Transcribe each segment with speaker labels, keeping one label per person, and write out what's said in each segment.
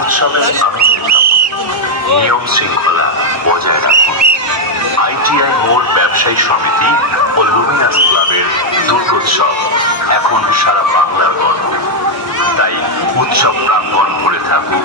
Speaker 1: উৎসবের আনন্দে নিয়ম শৃঙ্খলা বজায় রাখুন। আইটিআই মোড় ব্যবসায়ী সমিতি ও লুমিনাস ক্লাবের দুর্গোৎসব এখন সারা বাংলার গর্ব। তাই উৎসব প্রাঙ্গণ করে থাকুক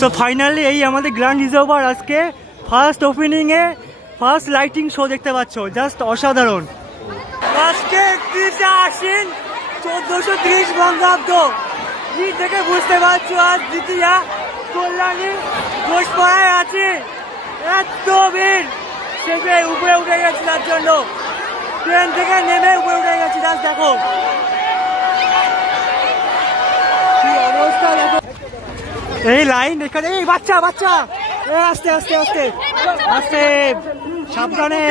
Speaker 2: সো ফাইনালি এই আমাদের গ্র্যান্ড রিজার্ভার আজকে ফার্স্ট ওপেনিংয়ে ফার্স্ট লাইটিং শো দেখতে পাচ্ছ জাস্ট অসাধারণ। আজকে একত্রিশে আশ্বিন, চোদ্দশো ত্রিশ বঙ্গাব্দ। কি থেকে বুঝতে পারছ আজ দ্বিতীয়া? কল্যাণী ঘোষপাড়ায় আছে। এত ভিড়। থেকে উপরে উঠে গেছি তার জন্য। ট্রেন থেকে নেমে উপরে উঠে গেছি জাস্ট দেখো কি অবস্থা দেখো এই লাইন এখানে এই বাচ্চা বাচ্চা। আস্তে আস্তে আস্তে। আস্তে সাবধানে।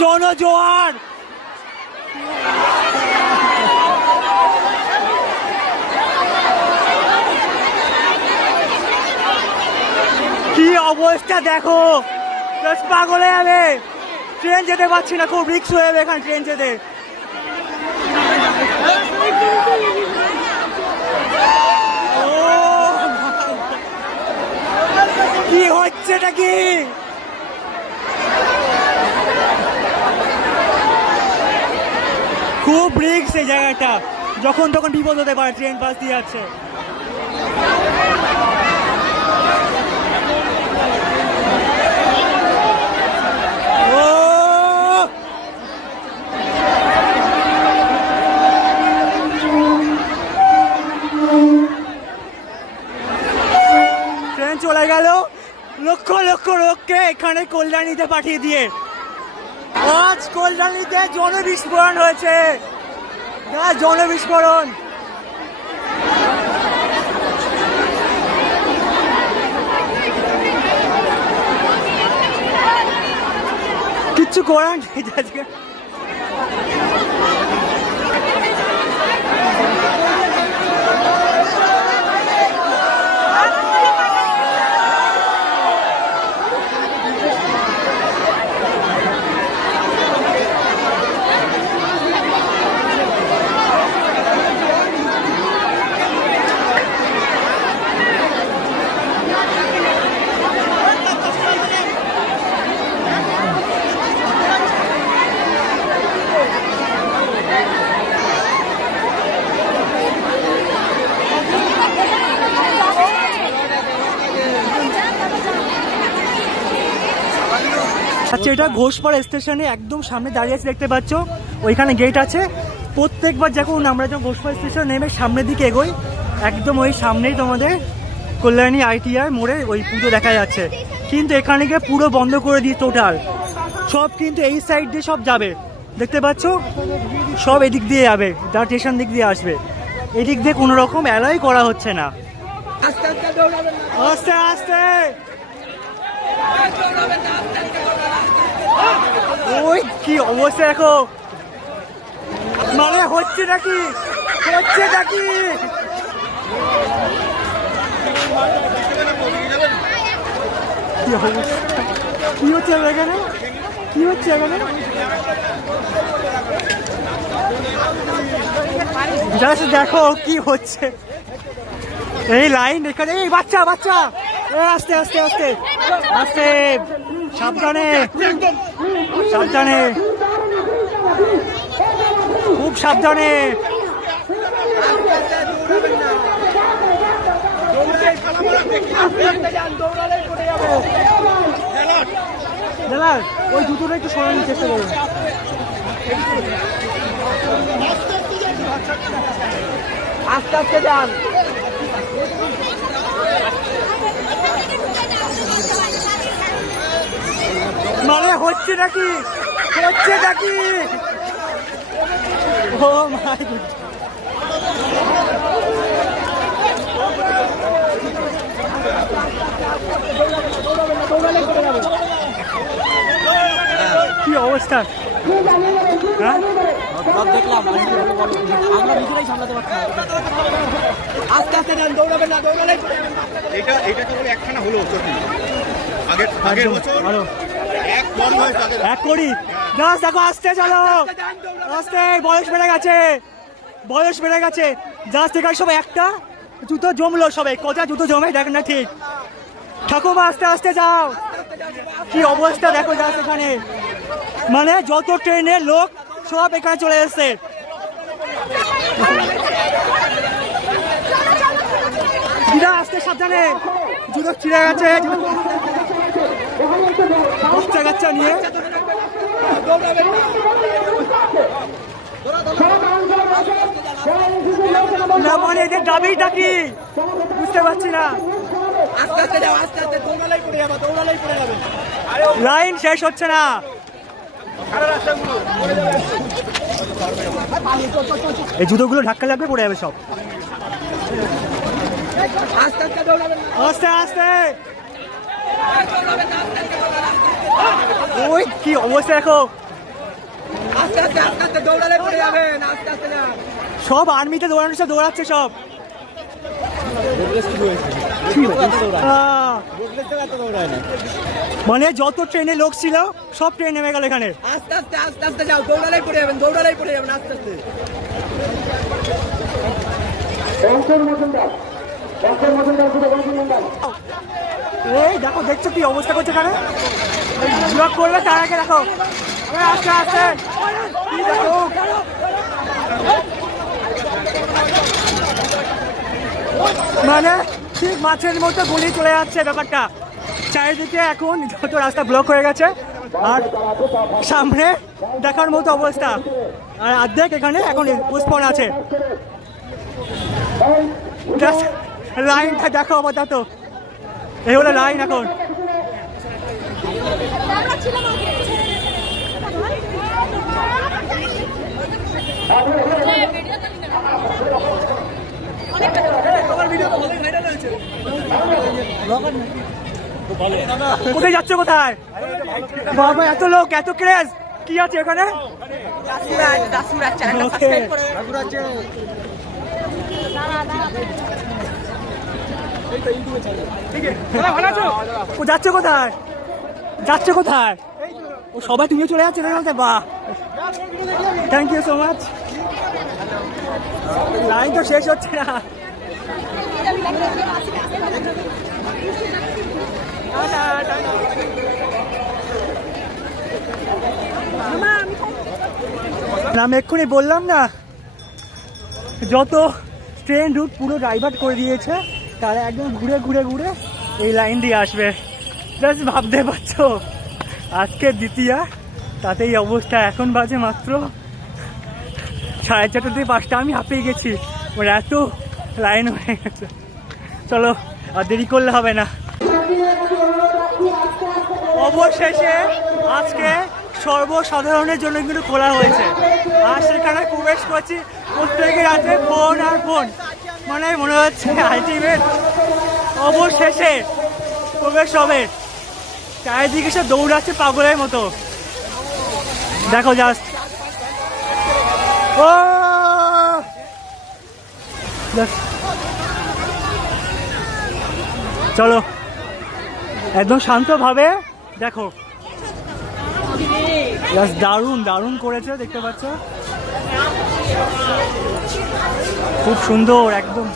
Speaker 2: জনজোয়ার কি অবস্থা দেখো। জাস্ট পাগল যাবে ট্রেন যেতে পারছি না, খুব রিক্স হয়ে যাবে এখানে ট্রেন যেতে। কি হচ্ছে এটা কি? খুব রিক্স এই জায়গাটা। যখন তখন বিপদ হতে পারে, ট্রেন পাস দিয়ে যাচ্ছে ও ট্রেন চলে গেল লক্ষ লক্ষ এখানে কল্যাণীতে পাঠিয়ে দিয়ে। আজ কল্যাণীতে জনবিস্ফোরণ হয়েছে। জন বিস্ফোরণ কিচ্ছু করার নেই। আজকে আচ্ছা এটা ঘোষপাড়া স্টেশনে একদম সামনে দাঁড়িয়ে আছে, দেখতে পাচ্ছ। ওইখানে গেট আছে। প্রত্যেকবার যখন আমরা যখন ঘোষপাড়া স্টেশন নেমে সামনের দিকে এগোই, একদম ওই সামনেই তোমাদের কল্যাণী আইটিআই মোড়ে ওই পুজো দেখা যাচ্ছে। কিন্তু এখানে গিয়ে পুরো বন্ধ করে দিয়ে টোটাল। সব কিন্তু এই সাইড দিয়ে সব যাবে। দেখতে পাচ্ছ? সব এদিক দিয়ে যাবে। যা স্টেশন দিক দিয়ে আসবে। এদিক দিয়ে কোনো রকম অ্যালাই করা হচ্ছে না। আস্তে আস্তে! ওই কি অবস্থা দেখো? মানে হচ্ছে নাকি? হচ্ছে নাকি? কি হচ্ছে এখানে? কি হচ্ছে এখানে? দেখো কি হচ্ছে। এই লাইন এখানে, এই বাচ্চা বাচ্চা! আস্তে আস্তে আস্তে। আস্তে, সাবধানে সাবধানে। খুব সাবধানে। দাদা ওই জুতোটা একটু সরানোর চেষ্টা করুন
Speaker 3: আস্তে আস্তে যান।
Speaker 2: মানে হচ্ছে নাকি? হচ্ছে নাকি? Oh my god. কি অবস্থা?
Speaker 3: দেখলাম। আমরা নিজেরাই সামলাতে পারছি আস্তে আস্তে দৌড়াবেন না
Speaker 4: এটা এটা একখানা হলো আগের আগের বছর
Speaker 2: ভালো
Speaker 4: এক
Speaker 2: করি। জাস্ট দেখো আসতে চলো। আস্তে বয়স বেড়ে গেছে। বয়স বেড়ে গেছে। জাস্ট এখানে সব একটা জুতো জমলো সবাই। কটা জুতো জমে, দেখ না ঠিক। ঠাকুমা, আস্তে আস্তে যাও। কি অবস্থা, দেখো জাস্ট এখানে। মানে যত ট্রেনে লোক, সব এখানে চলে এসছে। দিদা, আসতে, সাবধানে। জুতো ছিঁড়ে গেছে। বাচ্চা কাচ্চা নিয়ে। না মানে এদের দাবিটা কি? বুঝতে পারছি না। লাইন শেষ হচ্ছে না। এই জুতোগুলো ধাক্কা লাগবে পড়ে যাবে সব।
Speaker 3: আস্তে আস্তে
Speaker 2: আস্তে। ওই কি অবস্থা দেখো।
Speaker 3: আস্তে আস্তে আস্তে আস্তে দৌড়ালেই পড়ে যাবেন আস্তে আস্তে যান।
Speaker 2: সব আর্মিতে দৌড়ানো সব দৌড়াচ্ছে সব। মানে যত ট্রেনে লোক ছিল সব ট্রেন নেমে গেল এখানে।
Speaker 3: আস্তে আস্তে আস্তে আস্তে যাও দৌড়ালেই পড়ে যাবেন দৌড়ালেই পড়ে যাবেন আস্তে আস্তে।
Speaker 2: এই দেখো দেখছ কি অবস্থা করছে এখানে? ব্লক করবে তার আগে দেখো। আস্তে আস্তে দেখো? মানে ঠিক মাছের মতো গুলি চলে যাচ্ছে ব্যাপারটা। চারিদিকে এখন যত রাস্তা ব্লক হয়ে গেছে আর সামনে দেখার মতো অবস্থা। আর অর্ধেক এখানে এখন পুষ্পন আছে। লাইনটা দেখো আপাতত। এই হলো লাইন এখন। কোথায় যাচ্ছে কোথায়? বাবা এত লোক এত ক্রেজ কি আছে এখানে. ও যাচ্ছে কোথায়? যাচ্ছে কোথায়? ও সবাই তুমি চলে যাচ্ছে না বাহ। Thank you so much line তো শেষ হচ্ছে না। আমি এক্ষুনি বললাম না, যত ট্রেন রুট পুরো ডাইভার্ট করে দিয়েছে তারা একদম ঘুরে ঘুরে ঘুরে এই লাইন দিয়ে আসবে। জাস্ট ভাবতে পারছ? আজকে দ্বিতীয়া তাতে এই অবস্থা। এখন বাজে মাত্র সাড়ে চারটে থেকে পাঁচটা। আমি হাঁপিয়ে গেছি। মানে এত লাইন হয়ে গেছে। চলো, আর দেরি করলে হবে না। অবশেষে আজকে সর্বসাধারণের জন্য কিন্তু খোলা হয়েছে। আর সেখানে প্রবেশ করছি প্রত্যেকের আছে ফোন আর ফোন। মানে মনে হচ্ছে আলটিমেট অবশেষে প্রবেশ হবে। চারিদিকে সব দৌড়াচ্ছে পাগলের মতো। দেখো জাস্ট ও চলো। একদম শান্তভাবে দেখো। দারুণ দারুণ করেছে, দেখতে পাচ্ছ? খুব সুন্দর একদম।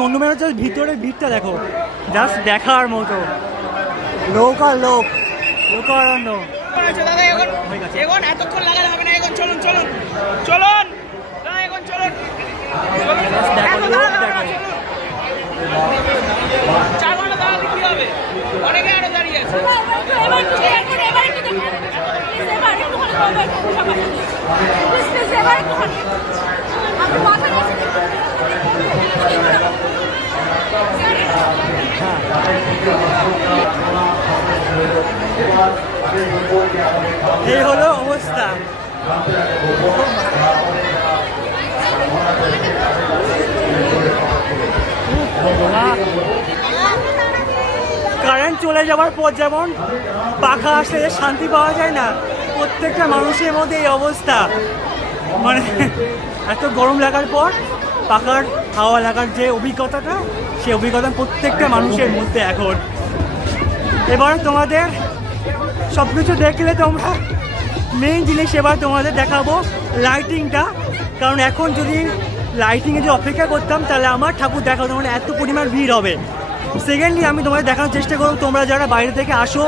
Speaker 2: জাস্ট এখন মন্ডপের ভিতরে ভিড়টা দেখো। জাস্ট দেখার মতো। লোক আর লোক। লোকারণ্য
Speaker 3: দাদা এখন এখন এতক্ষণ লাগালে হবে না এখন চলুন চলুন চলুন এখন চলুন
Speaker 2: লোক
Speaker 3: চার ঘণ্টা দাঁড়ালে কি হবে অনেকে আরও দাঁড়িয়ে আছে
Speaker 5: একটুখানি আপনি মাথা
Speaker 2: এই হলো অবস্থা। কারেন্ট চলে যাওয়ার পর যেমন পাখা আসলে শান্তি পাওয়া যায় না, প্রত্যেকটা মানুষের মধ্যে এই অবস্থা। মানে এত গরম লাগার পর পাখার হাওয়া লাগার যে অভিজ্ঞতাটা, সেই অভিজ্ঞতা প্রত্যেকটা মানুষের মধ্যে এখন। এবার তোমাদের সব কিছু দেখলে তোমরা মেইন জিনিস এবার তোমাদের দেখাবো লাইটিংটা কারণ এখন যদি লাইটিংয়ে যে অপেক্ষা করতাম, তাহলে আমার ঠাকুর দেখা হতো মানে এত পরিমাণ ভিড় হবে। সেকেন্ডলি আমি তোমাদের দেখানোর চেষ্টা করব, তোমরা যারা বাইরে থেকে আসো,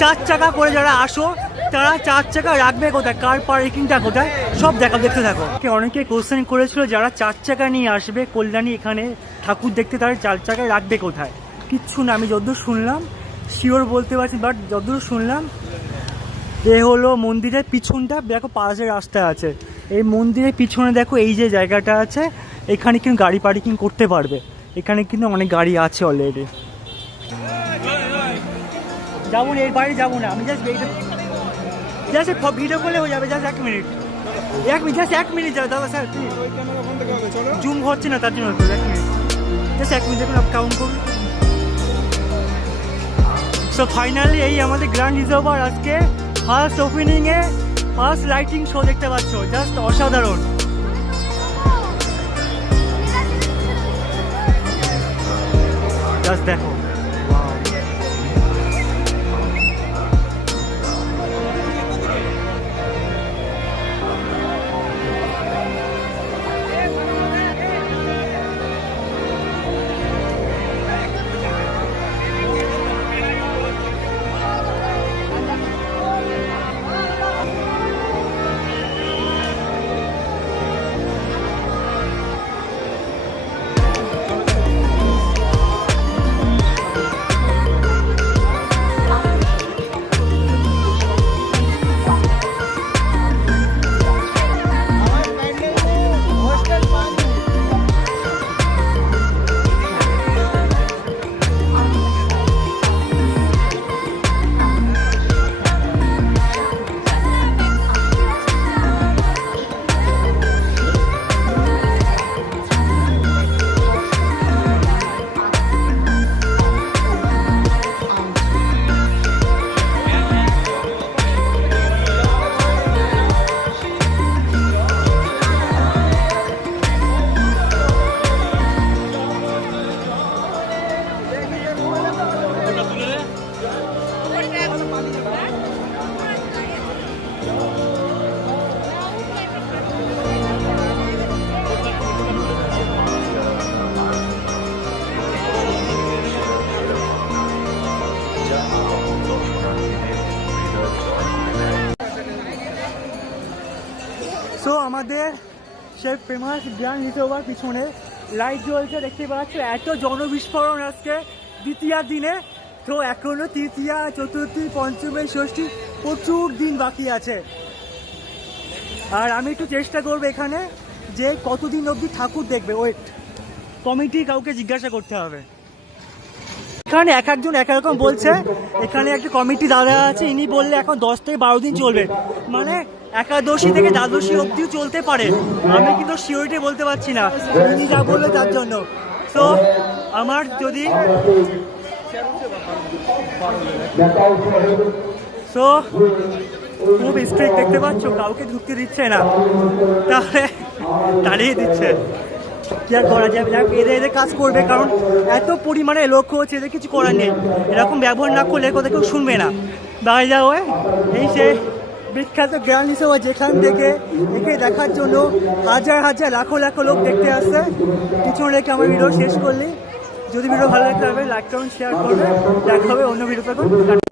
Speaker 2: চার চাকা করে যারা আসো তারা চার চাকা রাখবে কোথায়? কার পার্কিংটা কোথায়? সব দেখা, দেখতে থাকো। অনেকে কোশ্চেন করেছিল যারা চার চাকা নিয়ে আসবে, কল্যাণী এখানে ঠাকুর দেখতে তারা চার চাকা রাখবে কোথায়? কিচ্ছু না, আমি যতদূর শুনলাম শিওর বলতে পারছি বাট যতদূর শুনলাম, এ হলো মন্দিরের পিছনটা, দেখো পাশে রাস্তা আছে। এই মন্দিরের পিছনে দেখো এই যে জায়গাটা আছে, এখানে কিন্তু গাড়ি পার্কিং করতে পারবে। এখানে কিন্তু অনেক গাড়ি আছে অলরেডি যাব না, এর বাইরে যাব না, আমি জাস্ট জাস্ট ভিডিও করলে হয়ে যাবে জাস্ট এক মিনিট এক মিনিট জাস্ট এক মিনিট যাবে দাদা স্যার জুম হচ্ছে না, তার জন্য এক মিনিট জাস্ট এক মিনিট দেখুন কাউন্ট করুন। সো ফাইনালি এই আমাদের গ্র্যান্ড রিজার্ভার আজকে ফার্স্ট ওপেনিংয়ে ফার্স্ট লাইটিং শো দেখতে পাচ্ছ জাস্ট অসাধারণ। জাস্ট দেখো। সেই ফেমাস গ্র্যান্ড রিসোভার পিছনে লাইট জ্বলছে দেখতে পাচ্ছ, এত জনবিস্ফোরণ আজকে দ্বিতীয়ার দিনে। তো এখনও তৃতীয়া, চতুর্থী, পঞ্চমী, ষষ্ঠী প্রচুর দিন বাকি আছে। আর আমি একটু চেষ্টা করব এখানে যে কতদিন অবধি ঠাকুর দেখবে। ওয়েট কমিটি কাউকে জিজ্ঞাসা করতে হবে। এখানে এক একজন এক এক রকম বলছে। এখানে একটা কমিটি দাদা আছে, ইনি বললে এখন দশ থেকে বারো দিন চলবে। মানে একাদশী থেকে দ্বাদশী অবধিও চলতে পারে। আমি কিন্তু সিওরিটি বলতে পারছি না। ইনি যা বলল তার জন্য। তো আমার যদি সো খুব স্ট্রিক্ট দেখতে পাচ্ছ, কাউকে ঢুকতে দিচ্ছে না। তাহলে দাঁড়িয়ে দিচ্ছে। কি আর করা যাবে? যাক, এদের এদের কাজ করবে, কারণ এত পরিমাণে লক্ষ্য হচ্ছে, এদের কিছু করার নেই। এরকম ব্যবহার না করলে কথা কেউ শুনবে না। বাইরে যাওয়া এই সে বিখ্যাত গ্র্যান্ড হিসেবে যেখান থেকে একে দেখার জন্য হাজার হাজার লাখো লাখো লোক দেখতে আসছে। কিছু রেখে আমার ভিডিও শেষ করলি। যদি ভিডিও ভালো লাগতে হবে লাইক করুন শেয়ার করবে। দেখা হবে অন্য ভিডিও তখন